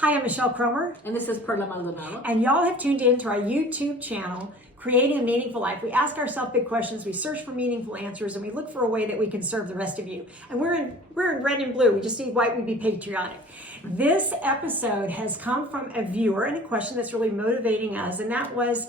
Hi, I'm Michelle Cromer. And this is Perla Maldonado. And y'all have tuned in to our YouTube channel, Creating a Meaningful Life. We ask ourselves big questions, we search for meaningful answers, and we look for a way that we can serve the rest of you. And we're in red and blue. We just need white, we'd be patriotic. This episode has come from a viewer and a question that's really motivating us, and that was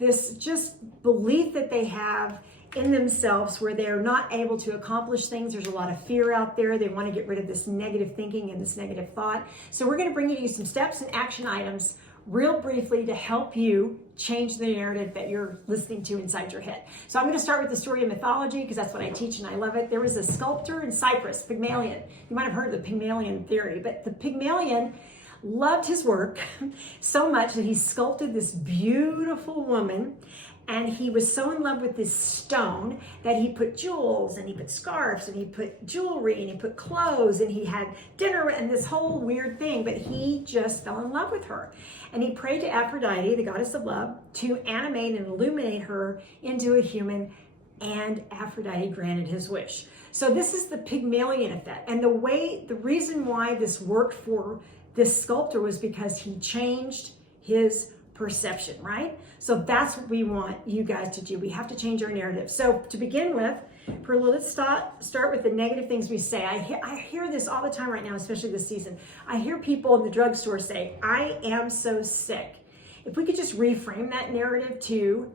this just belief that they have in themselves where they're not able to accomplish things. There's a lot of fear out there. They want to get rid of this negative thinking and this negative thought. So we're going to bring you some steps and action items real briefly to help you change the narrative that you're listening to inside your head. So I'm going to start with the story of mythology because that's what I teach and I love it. There was a sculptor in Cyprus, Pygmalion. You might have heard of the Pygmalion theory, but the Pygmalion loved his work so much that he sculpted this beautiful woman. And he was so in love with this stone that he put jewels and he put scarves and he put jewelry and he put clothes and he had dinner and this whole weird thing, but he just fell in love with her. And he prayed to Aphrodite, the goddess of love, to animate and illuminate her into a human, and Aphrodite granted his wish. So this is the Pygmalion effect. And the reason why this worked for this sculptor was because he changed his perception, right? So that's what we want you guys to do. We have to change our narrative. So to begin with, Perla, let's start with the negative things we say. I hear this all the time right now, especially this season. I hear people in the drugstore say, I am so sick. If we could just reframe that narrative to,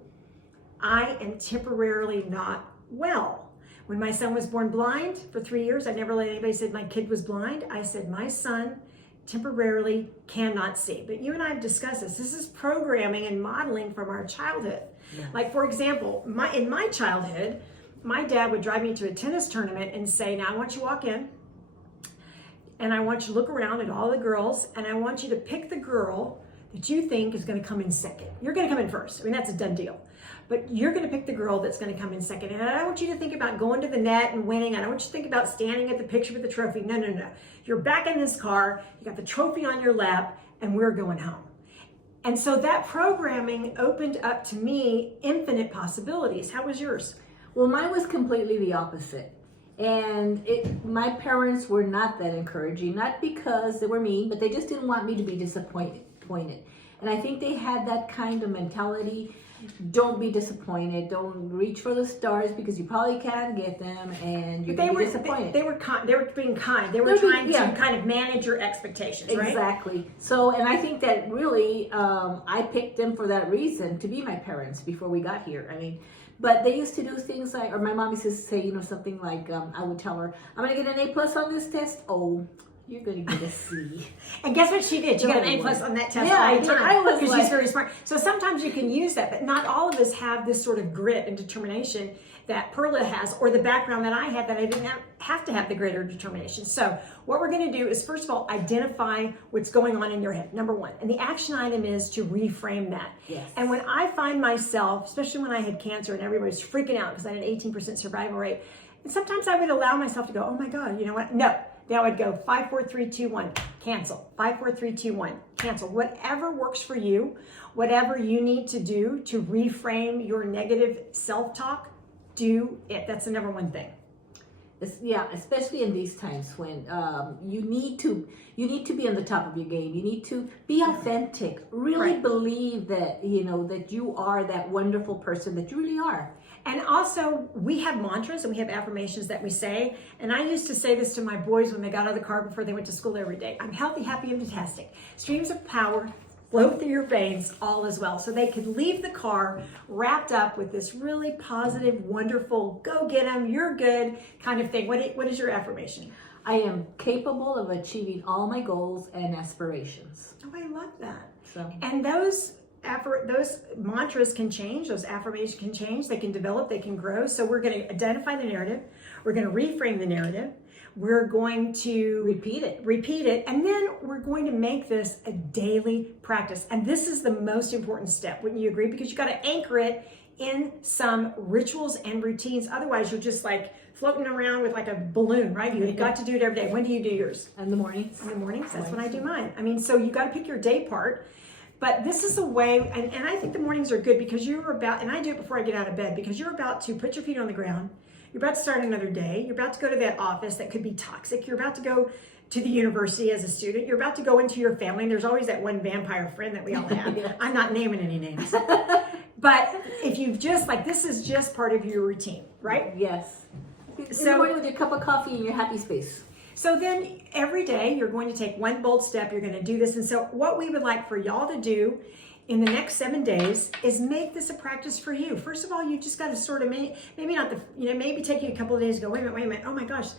I am temporarily not well. When my son was born blind for 3 years, I never let anybody say my kid was blind. I said, my son temporarily cannot see. But you and I have discussed this. This is programming and modeling from our childhood. Yeah. Like, for example, in my childhood, my dad would drive me to a tennis tournament and say, now I want you to walk in and I want you to look around at all the girls and I want you to pick the girl that you think is going to come in second. You're going to come in first. I mean, that's a done deal. But you're going to pick the girl that's going to come in second. And I don't want you to think about going to the net and winning. I don't want you to think about standing at the picture with the trophy. No, no, no. You're back in this car. You got the trophy on your lap and we're going home. And so that programming opened up to me infinite possibilities. How was yours? Well, mine was completely the opposite. And my parents were not that encouraging, not because they were mean, but they just didn't want me to be disappointed. And I think they had that kind of mentality. Don't be disappointed. Don't reach for the stars because you probably can't get them, and you're going to be disappointed. They were being kind. They were trying to kind of manage your expectations, right? Exactly. So, and I think that really, I picked them for that reason, to be my parents before we got here. I mean, but they used to do things like, or my mom used to say, something like, I would tell her, I'm going to get an A+ on this test. Oh, you're going to get a C. And guess what she did? She got an A+ on that test all the time because she's very smart. So sometimes you can use that, but not all of us have this sort of grit and determination that Perla has, or the background that I had that I didn't have to have the grit or determination. So what we're going to do is, first of all, identify what's going on in your head, number one. And the action item is to reframe that. Yes. And when I find myself, especially when I had cancer and everybody's freaking out because I had an 18% survival rate, and sometimes I would allow myself to go, oh my God, you know what? No. Then I would go 5, 4, 3, 2, 1, cancel. 5, 4, 3, 2, 1, cancel. Whatever works for you, whatever you need to do to reframe your negative self-talk, do it. That's the number one thing. Yeah, especially in these times when you need to be on the top of your game. You need to be authentic. Really believe that that you are that wonderful person that you really are. And also, we have mantras and we have affirmations that we say. And I used to say this to my boys when they got out of the car before they went to school every day. I'm healthy, happy, and fantastic. Streams of power flow through your veins, all as well. So they could leave the car wrapped up with this really positive, wonderful, go get them, you're good kind of thing. What is your affirmation? I am capable of achieving all my goals and aspirations. Oh, I love that. So. And those mantras can change, those affirmations can change, they can develop, they can grow. So we're going to identify the narrative, we're going to reframe the narrative, we're going to repeat it, and then we're going to make this a daily practice. And this is the most important step, wouldn't you agree? Because you got to anchor it in some rituals and routines. Otherwise, you're just like floating around with like a balloon, right? You've got to do it every day. When do you do yours? In the mornings. In the mornings, that's when I do mine. I mean, so you got to pick your day part. But this is a way, and I think the mornings are good because you're about, and I do it before I get out of bed, because you're about to put your feet on the ground, you're about to start another day, you're about to go to that office that could be toxic, you're about to go to the university as a student. You're about to go into your family, and there's always that one vampire friend that we all have. Yeah. I'm not naming any names. But if you've just, like, this is just part of your routine, right? Yes. In the So- morning with your cup of coffee in your happy space. So then every day you're going to take one bold step. You're going to do this. And so what we would like for y'all to do in the next 7 days is make this a practice for you. First of all, you just got to sort of maybe not maybe take you a couple of days to go, wait a minute. Oh my gosh,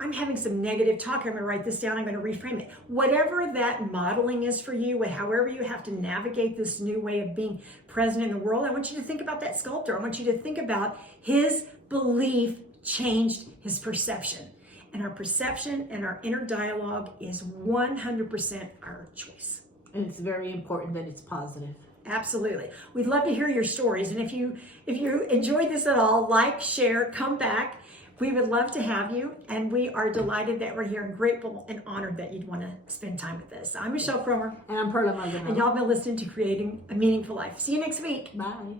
I'm having some negative talk. I'm going to write this down. I'm going to reframe it. Whatever that modeling is for you, however you have to navigate this new way of being present in the world, I want you to think about that sculptor. I want you to think about his belief changed his perception. And our perception and our inner dialogue is 100% our choice. And it's very important that it's positive. Absolutely. We'd love to hear your stories. And if you enjoyed this at all, like, share, come back. We would love to have you. And we are delighted that we're here and grateful and honored that you'd want to spend time with us. I'm Michelle Cromer. And I'm Perla Maldonado. And y'all been listening to Creating a Meaningful Life. See you next week. Bye.